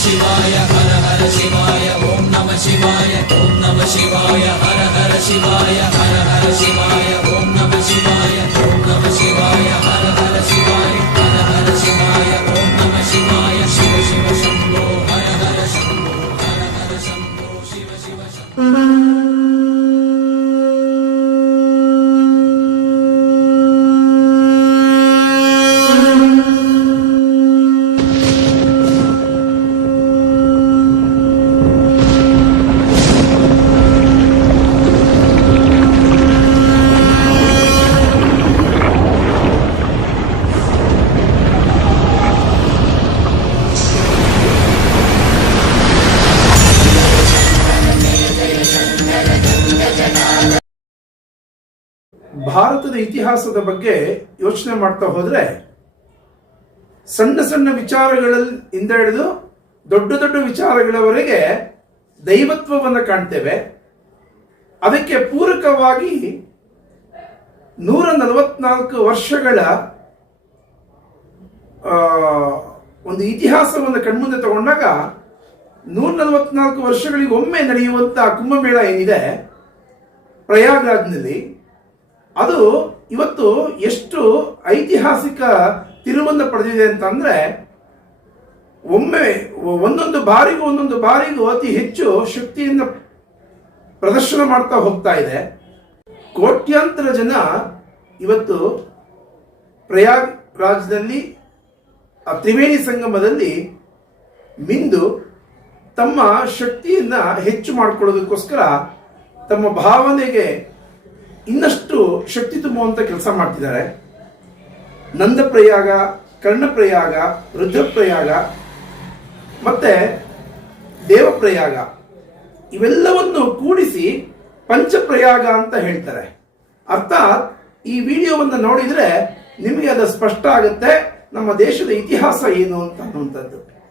शिवाय हर हर शिवाय ओम नमः शिवाय ओम नमः शिवाय हर हर शिवाय ओम नमः शिवाय ओम नमः शिवाय हर हर शिवाय ओम नमः शिवाय शिव शिव शंभो हर हर शंभो शिव शिव शंभो। ಭಾರತದ ಇತಿಹಾಸದ ಬಗ್ಗೆ ಯೋಚನೆ ಮಾಡ್ತಾ ಹೋದ್ರೆ ಸಣ್ಣ ಸಣ್ಣ ವಿಚಾರಗಳಿಂದ ಹಿಡಿದು ದೊಡ್ಡ ದೊಡ್ಡ ವಿಚಾರಗಳವರೆಗೆ ದೈವತ್ವವನ್ನು ಕಾಣ್ತೇವೆ. ಅದಕ್ಕೆ ಪೂರಕವಾಗಿ 144 ವರ್ಷಗಳ ಒಂದು ಇತಿಹಾಸವನ್ನು ಕಣ್ಮುಂದೆ ತಗೊಂಡಾಗ 144 ವರ್ಷಗಳಿಗೆ ಒಮ್ಮೆ ನಡೆಯುವಂತಹ ಕುಂಭಮೇಳ ಏನಿದೆ ಪ್ರಯಾಗ್ರಾಜ್ನಲ್ಲಿ, ಅದು ಇವತ್ತು ಎಷ್ಟು ಐತಿಹಾಸಿಕ ತಿರುವನ್ನು ಪಡೆದಿದೆ ಅಂತಂದ್ರೆ, ಒಂದೊಂದು ಬಾರಿಗೂ ಅತಿ ಹೆಚ್ಚು ಶಕ್ತಿಯನ್ನು ಪ್ರದರ್ಶನ ಮಾಡ್ತಾ ಹೋಗ್ತಾ ಇದೆ. ಕೋಟ್ಯಾಂತರ ಜನ ಇವತ್ತು ಪ್ರಯಾಗ್ ರಾಜ್ಯದಲ್ಲಿ ಆ ತ್ರಿವೇಣಿ ಸಂಗಮದಲ್ಲಿ ಮಿಂದು ತಮ್ಮ ಶಕ್ತಿಯನ್ನ ಹೆಚ್ಚು ಮಾಡಿಕೊಳ್ಳೋದಕ್ಕೋಸ್ಕರ ತಮ್ಮ ಭಾವನೆಗೆ ಇನ್ನಷ್ಟು ಶಕ್ತಿ ತುಂಬುವಂತ ಕೆಲಸ ಮಾಡ್ತಿದ್ದಾರೆ. ನಂದಪ್ರಯಾಗ, ಕರ್ಣಪ್ರಯಾಗ, ರುದ್ರಪ್ರಯಾಗ ಮತ್ತೆ ದೇವಪ್ರಯಾಗ ಇವೆಲ್ಲವನ್ನು ಕೂಡಿಸಿ ಪಂಚಪ್ರಯಾಗ ಅಂತ ಹೇಳ್ತಾರೆ. ಅರ್ಥಾತ್ ಈ ವಿಡಿಯೋವನ್ನು ನೋಡಿದ್ರೆ ನಿಮಗೆ ಅದು ಸ್ಪಷ್ಟ ಆಗುತ್ತೆ ನಮ್ಮ ದೇಶದ ಇತಿಹಾಸ ಏನು ಅಂತ ಅನ್ನುವಂಥದ್ದು.